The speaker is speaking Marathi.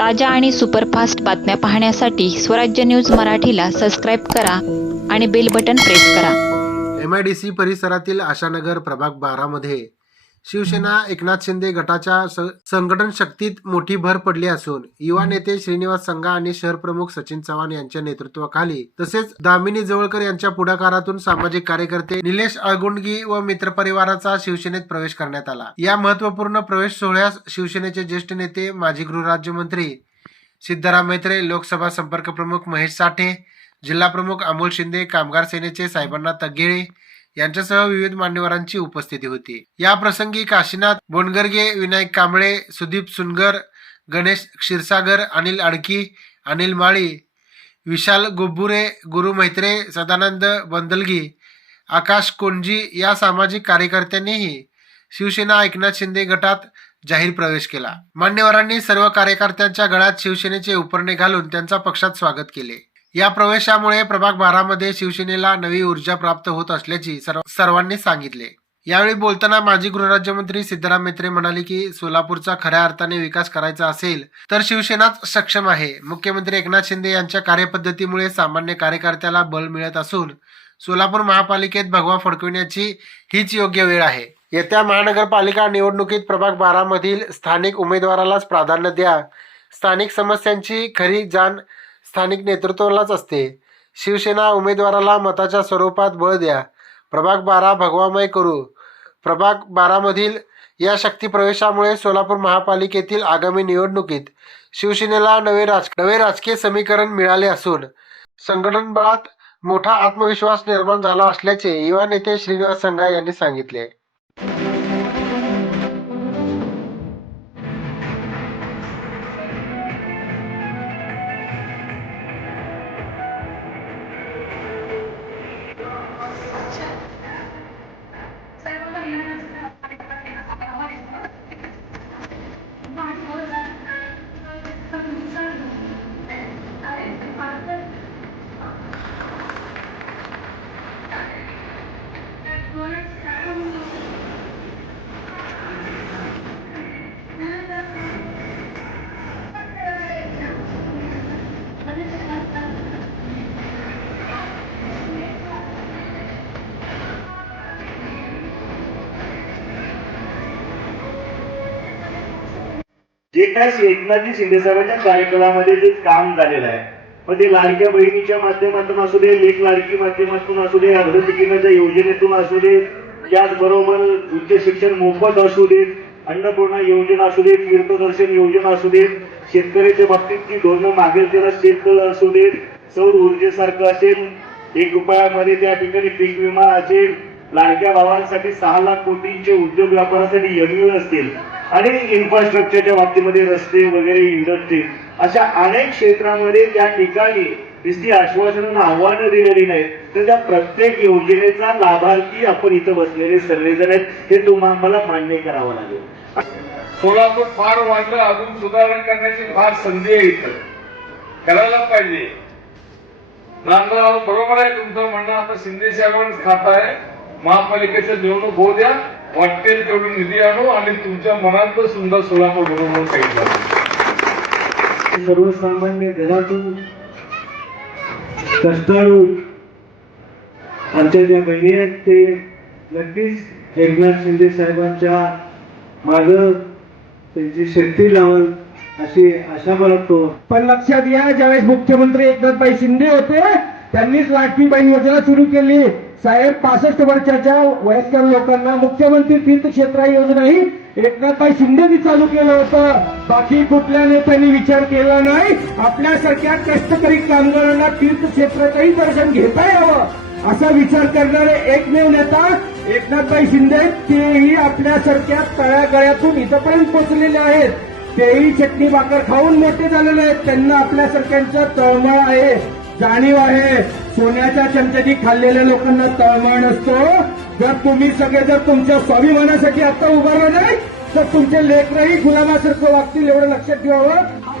ताज्या आणि सुपरफास्ट बातम्या पाहण्यासाठी स्वराज्य न्यूज मराठीला सबस्क्राईब करा आणि बेल बटन प्रेस करा. MIDC परिसरातील आशानगर प्रभाग 12 मध्ये शिवसेना एकनाथ शिंदे गटाच्या संघटन शक्तीत मोठी भर पडली असून युवा नेते श्रीनिवास संघा आणि शहर प्रमुख सचिन चव्हाण यांच्या नेतृत्वाखाली तसेच दामिनी जवळकर यांच्या पुढाकारातून सामाजिक कार्यकर्ते निलेश अळगुंडगी व मित्रपरिवाराचा शिवसेनेत प्रवेश करण्यात आला. या महत्वपूर्ण प्रवेश सोहळ्यास शिवसेनेचे ज्येष्ठ नेते माजी गृहराज्यमंत्री सिद्धराम मैत्रे, लोकसभा संपर्क प्रमुख महेश साठे, जिल्हा प्रमुख अमोल शिंदे, कामगार सेनेचे साहेबांना तगेळे यांच्यासह विविध मान्यवरांची उपस्थिती होती. या प्रसंगी काशीनाथ बोनगरगे, विनायक कांबळे, सुदीप सुनगर, गणेश क्षीरसागर, अनिल अडकी, अनिल माळी, विशाल गोब्बुरे, गुरु मैत्रे, सदानंद बंदलगी, आकाश कोंजी या सामाजिक कार्यकर्त्यांनीही शिवसेना एकनाथ शिंदे गटात जाहीर प्रवेश केला. मान्यवरांनी सर्व कार्यकर्त्यांच्या गळ्यात शिवसेनेचे उपरणे घालून त्यांचा पक्षात स्वागत केले. या प्रवेशामुळे प्रभाग 12 मध्ये शिवसेनेला नवी ऊर्जा प्राप्त होत असल्याची सर्वांनी सांगितले. यावेळी बोलताना माजी गृहराज्यमंत्री सिद्धराम मैत्रे म्हणाले की सोलापूरचा खऱ्या अर्थाने विकास करायचा असेल तर शिवसेनाच सक्षम आहे. मुख्यमंत्री एकनाथ शिंदे यांच्या कार्यपद्धतीमुळे सामान्य कार्यकर्त्याला बळ मिळत असून सोलापूर महापालिकेत भगवा फडकविण्याची हीच योग्य वेळ आहे. येत्या महानगरपालिका निवडणुकीत प्रभाग 12 मधील स्थानिक उमेदवारालाच प्राधान्य द्या. स्थानिक समस्यांची खरी जाण स्थानिक नेतृत्वालाच असते. शिवसेना उमेदवाराला मताच्या स्वरूपात बळ द्या. प्रभाग 12 भगवामय करू. प्रभाग 12 मधील या शक्ती प्रवेशामुळे सोलापूर महापालिकेतील आगामी निवडणुकीत शिवसेनेला नवे राजकीय समीकरण मिळाले असून संघटन बळात मोठा आत्मविश्वास निर्माण झाला असल्याचे युवा नेते श्रीनिवास संघा यांनी सांगितले. जे काही एकनाथजी शिंदे साहेबांच्या कार्यक्रमामध्ये जे काम झालेलं आहे, मग ते लाडक्या बहिणीच्या माध्यमातून असू दे, लेक लाडकी माध्यमातून असू दे, अर्धतिकिटाच्या योजनेतून असू दे, त्याचबरोबर उच्च शिक्षण मोफत असू दे, अन्नपूर्णा योजना असू दे, तीर्थदर्शन योजना असू दे, शेतकऱ्याच्या बाबतीत जी धोरणं मागेल त्याला शेततळ असू दे, सौर ऊर्जेसारखं असेल, 1 रुपयामध्ये त्या ठिकाणी पीक विमा असेल, लाडक्या भावांसाठी 6 लाख कोटींचे उद्योग व्यापारासाठी यमिओ असतील आणि इन्फ्रास्ट्रक्चरच्या बाबतीमध्ये रस्ते वगैरे, इंडस्ट्री, अशा अनेक क्षेत्रामध्ये त्या ठिकाणी नुसती आश्वासनं आव्हानं दिलेली नाहीत, तर त्या प्रत्येक योजनेचा लाभार्थी आपण इथं बसलेले सर्वजण आहेत, हे तुम्हाला मला मान्य करावं लागेल. सोलापूर फार वाढलं, अजून सुधारणा करण्याची फार संधी आहे, इथं करायला पाहिजे. नांदगाव बरोबर आहे तुमचं म्हणणं. आता शिंदे साहेबांच खात आहे, महापालिकेचं निवडणूक होऊ द्या, वाटेल तेवढी निधी आणू आणि तुमच्या मनातलं सुंदर सोलापूर बरोबर सांगितलं. सर्वसामान्य घरातून कष्टाळू आमच्या ज्या बहिणी आहेत ते नक्कीच एकनाथ शिंदे साहेबांच्या मागं त्यांची शक्ती लावल अशी आशा बाळगतो. पण लक्षात घ्या, ज्यावेळेस मुख्यमंत्री एकनाथभाई शिंदे होते त्यांनीच लाडकी बहीण योजना सुरू केली. साहेब 65 वर्षाच्या वयस्कर लोकांना मुख्यमंत्री तीर्थक्षेत्र योजना ही एकनाथभाई शिंदेनी चालू केलं होतं. बाकी कुठल्या नेत्यांनी विचार केला नाही. आपल्यासारख्या कष्टकरी कामगारांना तीर्थक्षेत्राचंही दर्शन घेता यावं असा विचार करणारे एकमेव नेता एकनाथभाई शिंदे, तेही आपल्यासारख्या तळागाळ्यातून इथपर्यंत पोहोचलेले आहेत. तेही चटणी भाकर खाऊन मोठे झालेले आहेत. त्यांना आपल्यासारख्यांचा तळमळ आहे, जाणीव आहे. सोन्याच्या चमच्याची खाल्लेल्या लोकांना तळमळ नसतो. जर तुम्ही सगळे तुमच्या स्वाभिमानासाठी आता उभारलं नाही तर तुमचे लेकरही गुलामासारखं वागतील, एवढं लक्षात ठेवावं.